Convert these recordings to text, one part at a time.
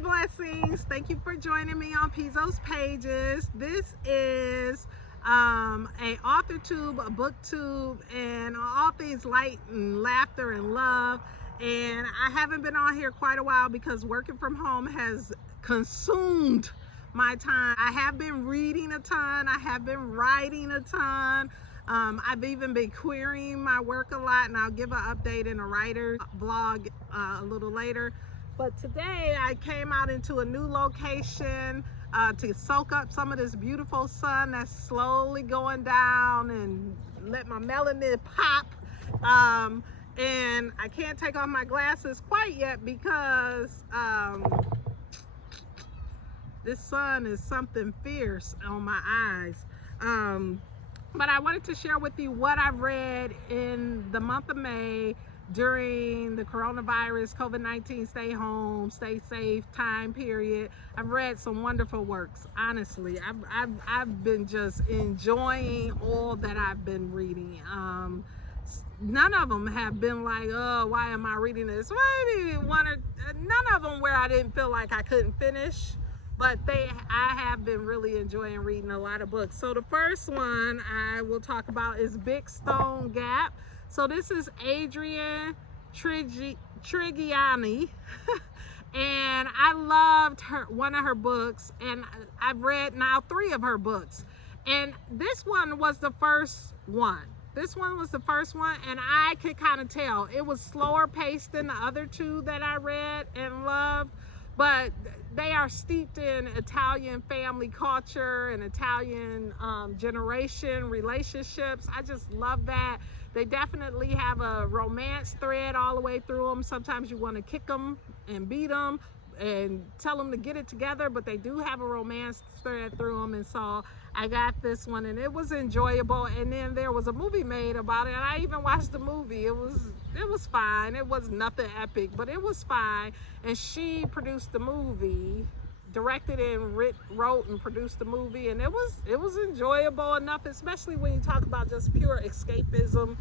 blessings. Thank you for joining me on Pizzo's Pages. This is a author tube, a book tube, and all things light and laughter and love. And I haven't been on here quite a while because working from home has consumed my time. I have been reading a ton. I have been writing a ton. I've even been querying my work a lot, and I'll give an update in a writer vlog a little later. But today I came out into a new location to soak up some of this beautiful sun that's slowly going down and let my melanin pop. And I can't take off my glasses quite yet because this sun is something fierce on my eyes. But I wanted to share with you what I've read in the month of May during the coronavirus, COVID-19, stay home, stay safe time period. I've read some wonderful works. Honestly, I've been just enjoying all that I've been reading. None of them have been like, oh, why am I reading this? Maybe none of them where I didn't feel like I couldn't finish. But I have been really enjoying reading a lot of books. So the first one I will talk about is Big Stone Gap. So this is Adrienne Trigiani. And I loved one of her books, and I've read now 3 of her books. And this one was the first one. This one was the first one, and I could kind of tell. It was slower paced than the other 2 that I read and loved. But they are steeped in Italian family culture and Italian generation relationships. I just love that. They definitely have a romance thread all the way through them. Sometimes you want to kick them and beat them and tell them to get it together, but they do have a romance thread through them. And so I got this one, and it was enjoyable. And then there was a movie made about it, and I even watched the movie. It was fine. It was nothing epic, but it was fine. And she produced the movie, directed and wrote and produced the movie, and it was enjoyable enough, especially when you talk about just pure escapism,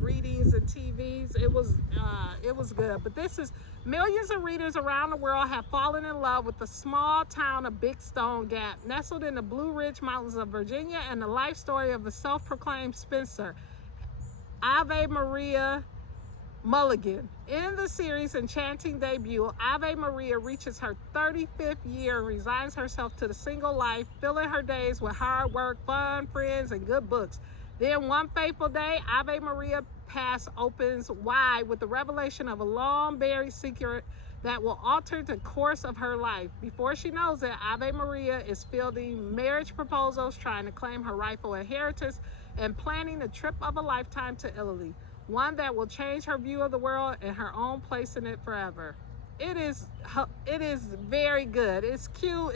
readings and TVs. It was good. But this is millions of readers around the world have fallen in love with the small town of Big Stone Gap, nestled in the Blue Ridge Mountains of Virginia, and the life story of a self-proclaimed spinster, Ave Maria Mulligan. In the series' enchanting debut, Ave Maria reaches her 35th year and resigns herself to the single life, filling her days with hard work, fun, friends, and good books. Then one fateful day, Ave Maria path opens wide with the revelation of a long-buried secret that will alter the course of her life. Before she knows it, Ave Maria is fielding marriage proposals, trying to claim her rightful inheritance, and planning a trip of a lifetime to Italy, one that will change her view of the world and her own place in it forever. It is very good. It's cute.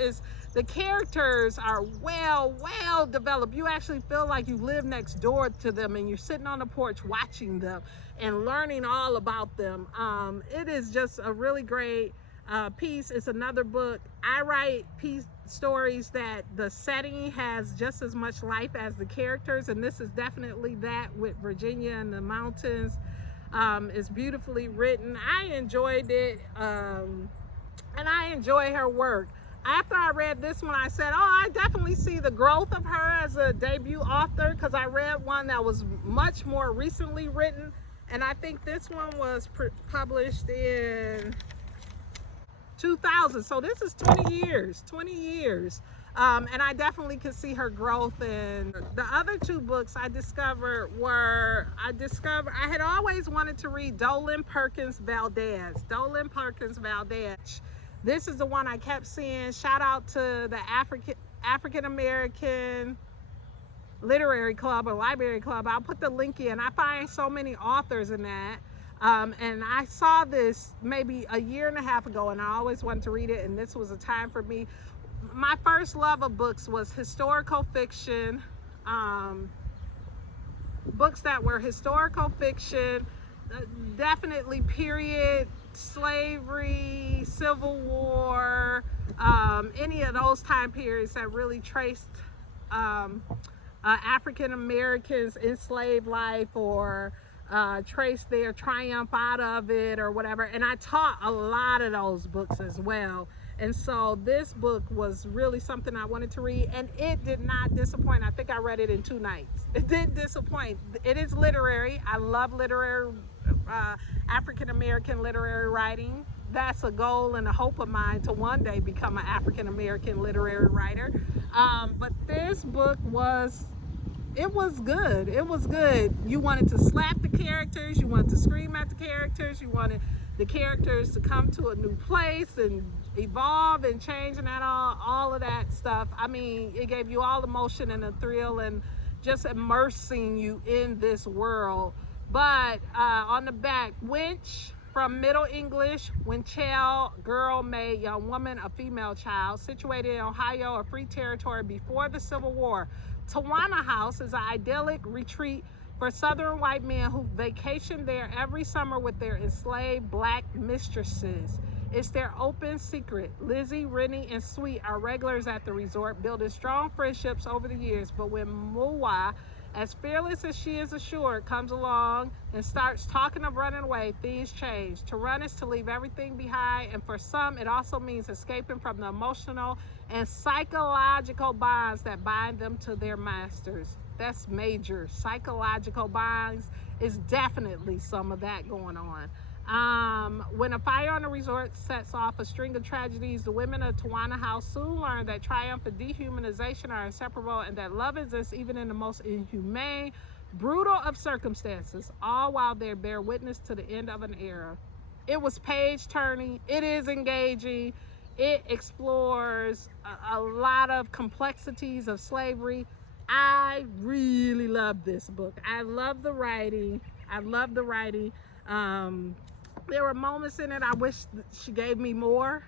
The characters are well developed. You actually feel like you live next door to them, and you're sitting on the porch watching them and learning all about them. It is just a really great piece. It's another book. I write stories that the setting has just as much life as the characters, and this is definitely that, with Virginia and the mountains. It's beautifully written. I enjoyed it, and I enjoy her work. After I read this one, I said, oh, I definitely see the growth of her as a debut author, because I read one that was much more recently written, and I think this one was published in 2000. So this is 20 years. And I definitely could see her growth. And the other 2 books I discovered I had always wanted to read Dolan Perkins Valdez. This is the one I kept seeing. Shout out to the African American Literary Club or Library Club. I'll put the link in. I find so many authors in that. And I saw this maybe a year and a half ago, and I always wanted to read it, and this was a time for me. My first love of books was historical fiction, books that were historical fiction, definitely period, slavery, Civil War, any of those time periods that really traced African Americans' enslaved life, or trace their triumph out of it or whatever. And I taught a lot of those books as well. And so this book was really something I wanted to read, and it did not disappoint. I think I read it in 2 nights. It didn't disappoint. It is literary. I love literary, African American literary writing. That's a goal and a hope of mine, to one day become an African American literary writer. But this book was, it was good. It was good. You wanted to slap the characters, you wanted to scream at the characters, you wanted the characters to come to a new place and evolve and change and all of that stuff. I mean, it gave you all the motion and the thrill and just immersing you in this world. But on the back, Wench, from Middle English, when child, girl made young woman, a female child, situated in Ohio, a free territory before the Civil War. Tawana House is an idyllic retreat for Southern white men who vacation there every summer with their enslaved black mistresses. It's their open secret. Lizzie, Rennie, and Sweet are regulars at the resort, building strong friendships over the years. But when Muwa, as fearless as she is assured, comes along and starts talking of running away, things change. To run is to leave everything behind, and for some, it also means escaping from the emotional and psychological bonds that bind them to their masters. That's major. Psychological bonds is definitely some of that going on. When a fire on the resort sets off a string of tragedies, the women of Tawana House soon learn that triumph and dehumanization are inseparable, and that love exists even in the most inhumane, brutal of circumstances, all while they bear witness to the end of an era. It was page-turning. It is engaging. It explores a lot of complexities of slavery. I really love this book. I love the writing. I love the writing. There were moments in it I wish she gave me more.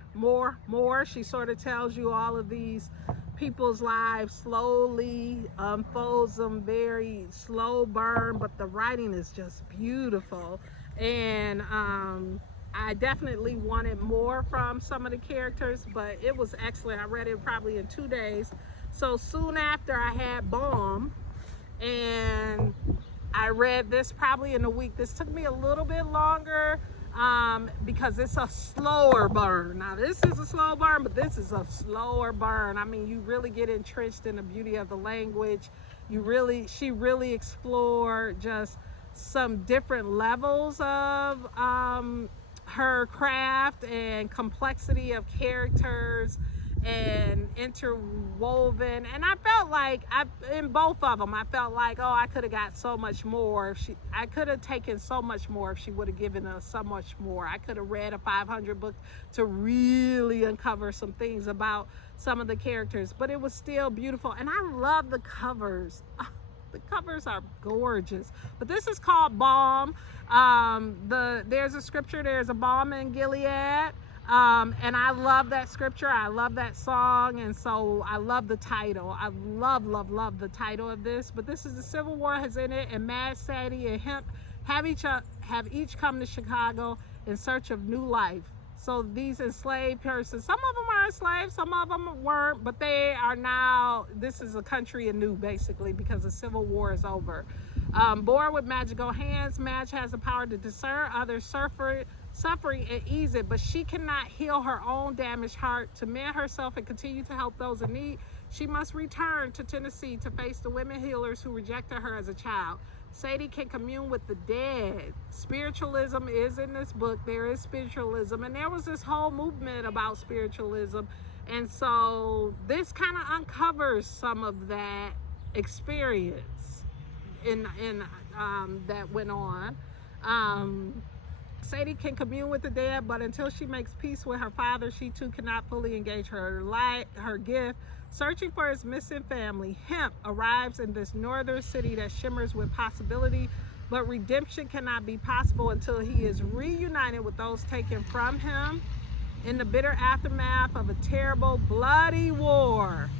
She sort of tells you all of these people's lives slowly, unfolds them, very slow burn, but the writing is just beautiful. And I definitely wanted more from some of the characters, but it was excellent. I read it probably in 2 days. So soon after, I had Balm, and I read this probably in a week. This took me a little bit longer because it's a slower burn. Now this is a slow burn, but this is a slower burn. I mean, you really get entrenched in the beauty of the language. She really explored just some different levels of her craft and complexity of characters and interwoven. And I felt like in both of them, I felt like, oh, I could have got so much more if I could have taken so much more if she would have given us so much more. I could have read a 500 book to really uncover some things about some of the characters, but it was still beautiful. And I love the covers. The covers are gorgeous. But this is called Balm. There's a scripture, there's a balm in Gilead. And I love that scripture. I love that song. And so I love the title. I love the title of this. But this is the Civil War has in it, and Mad Sadie and Hemp have each come to Chicago in search of new life. So these enslaved persons, some of them are enslaved, some of them weren't, but they are now, this is a country anew basically, because the Civil War is over. Born with magical hands, Madge has the power to discern others' suffering and ease it, but she cannot heal her own damaged heart. To mend herself and continue to help those in need, she must return to Tennessee to face the women healers who rejected her as a child. Sadie can commune with the dead. Spiritualism is in this book. There is spiritualism, and there was this whole movement about spiritualism, and so this kind of uncovers some of that experience that went on. Sadie can commune with the dead, but until she makes peace with her father, she too cannot fully engage her gift. Searching for his missing family, Hemp arrives in this northern city that shimmers with possibility, but redemption cannot be possible until he is reunited with those taken from him in the bitter aftermath of a terrible, bloody war.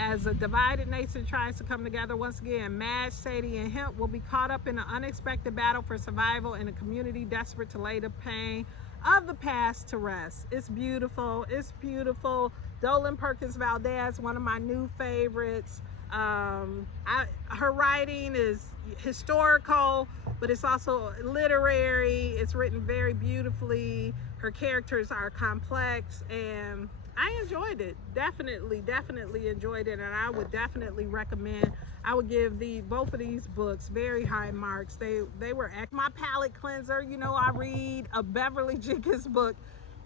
As a divided nation tries to come together once again, Madge, Sadie, and Hemp will be caught up in an unexpected battle for survival in a community desperate to lay the pain of the past to rest. It's beautiful. It's beautiful. Dolan Perkins Valdez, one of my new favorites. Her writing is historical, but it's also literary. It's written very beautifully. Her characters are complex, and I enjoyed it. Definitely enjoyed it, and I would definitely recommend. I would give both of these books very high marks. They were my palate cleanser. You know, I read a Beverly Jenkins book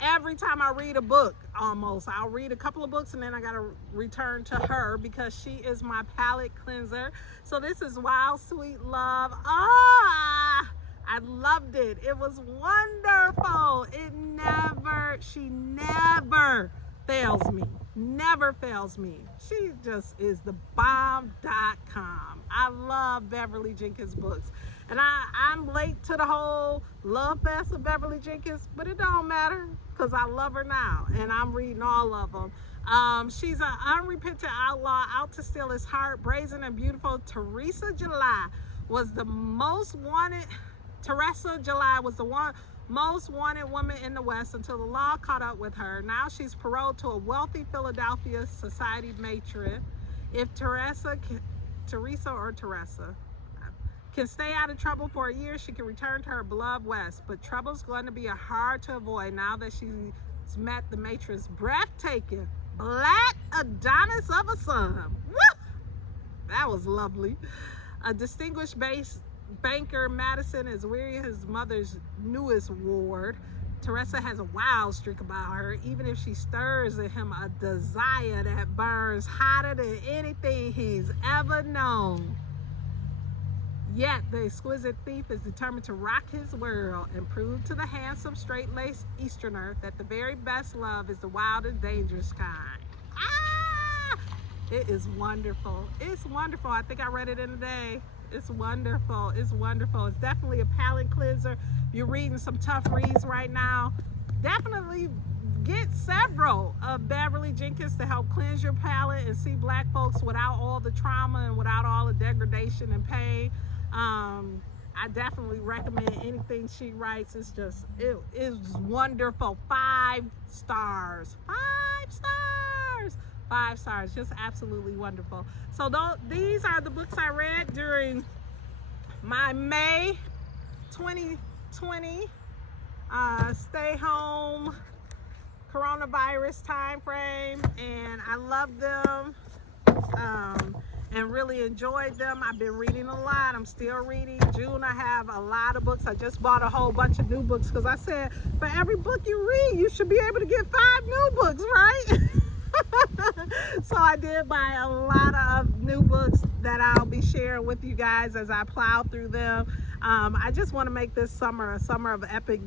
every time I read a book. Almost, I'll read a couple of books and then I gotta return to her because she is my palate cleanser. So this is Wild Sweet Love. I loved it. It was wonderful. She never fails me. Never fails me. She just is the bomb.com. I love Beverly Jenkins books. And I'm late to the whole love fest of Beverly Jenkins, but it don't matter because I love her now and I'm reading all of them. She's an unrepentant outlaw out to steal his heart. Brazen and beautiful Teresa July was the most wanted. Teresa July was the most wanted woman in the West until the law caught up with her. Now she's paroled to a wealthy Philadelphia society matron. If Teresa can stay out of trouble for a year, she can return to her beloved West. But trouble's going to be hard to avoid now that she's met the matron's breathtaking black Adonis of a son. Woo! That was lovely. A distinguished banker, Madison is weary of his mother's newest ward. Teresa has a wild streak about her, even if she stirs in him a desire that burns hotter than anything he's ever known. Yet the exquisite thief is determined to rock his world and prove to the handsome, straight-laced Easterner that the very best love is the wild and dangerous kind. It is wonderful. It's wonderful. I think I read it in a day. It's wonderful. It's wonderful. It's definitely a palate cleanser. You're reading some tough reads right now. Definitely get several of Beverly Jenkins to help cleanse your palate and see black folks without all the trauma and without all the degradation and pain. I definitely recommend anything she writes. It's just, it is wonderful. 5 stars. 5 stars. 5 stars. Just absolutely wonderful. So these are the books I read during my May 2020 stay home coronavirus time frame, and I love them and really enjoyed them. I've been reading a lot. I'm still reading. June I have a lot of books. I just bought a whole bunch of new books because I said for every book you read you should be able to get 5 new books, right? So I did buy a lot of new books that I'll be sharing with you guys as I plow through them. I just want to make this summer a summer of epic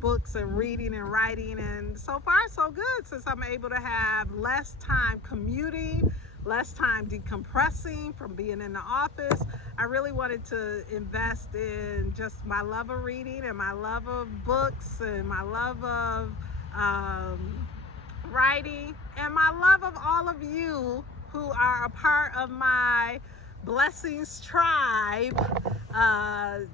books and reading and writing, and so far so good, since I'm able to have less time commuting, less time decompressing from being in the office. I really wanted to invest in just my love of reading and my love of books and my love of writing and my love of all of you who are a part of my Blessings tribe. I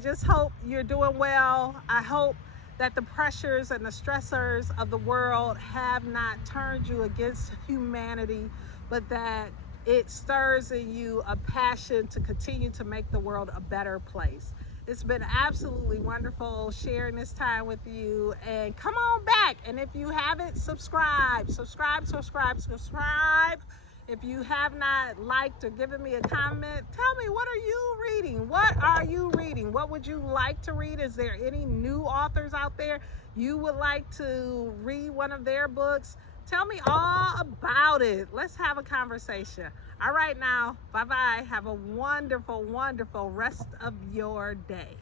just hope you're doing well. I hope that the pressures and the stressors of the world have not turned you against humanity, but that it stirs in you a passion to continue to make the world a better place. It's been absolutely wonderful sharing this time with you, and come on back. And if you haven't, subscribe. If you have not liked or given me a comment, tell me, what are you reading? What are you reading? What would you like to read? Is there any new authors out there you would like to read one of their books? Tell me all about it. Let's have a conversation. All right now, bye-bye. Have a wonderful, wonderful rest of your day.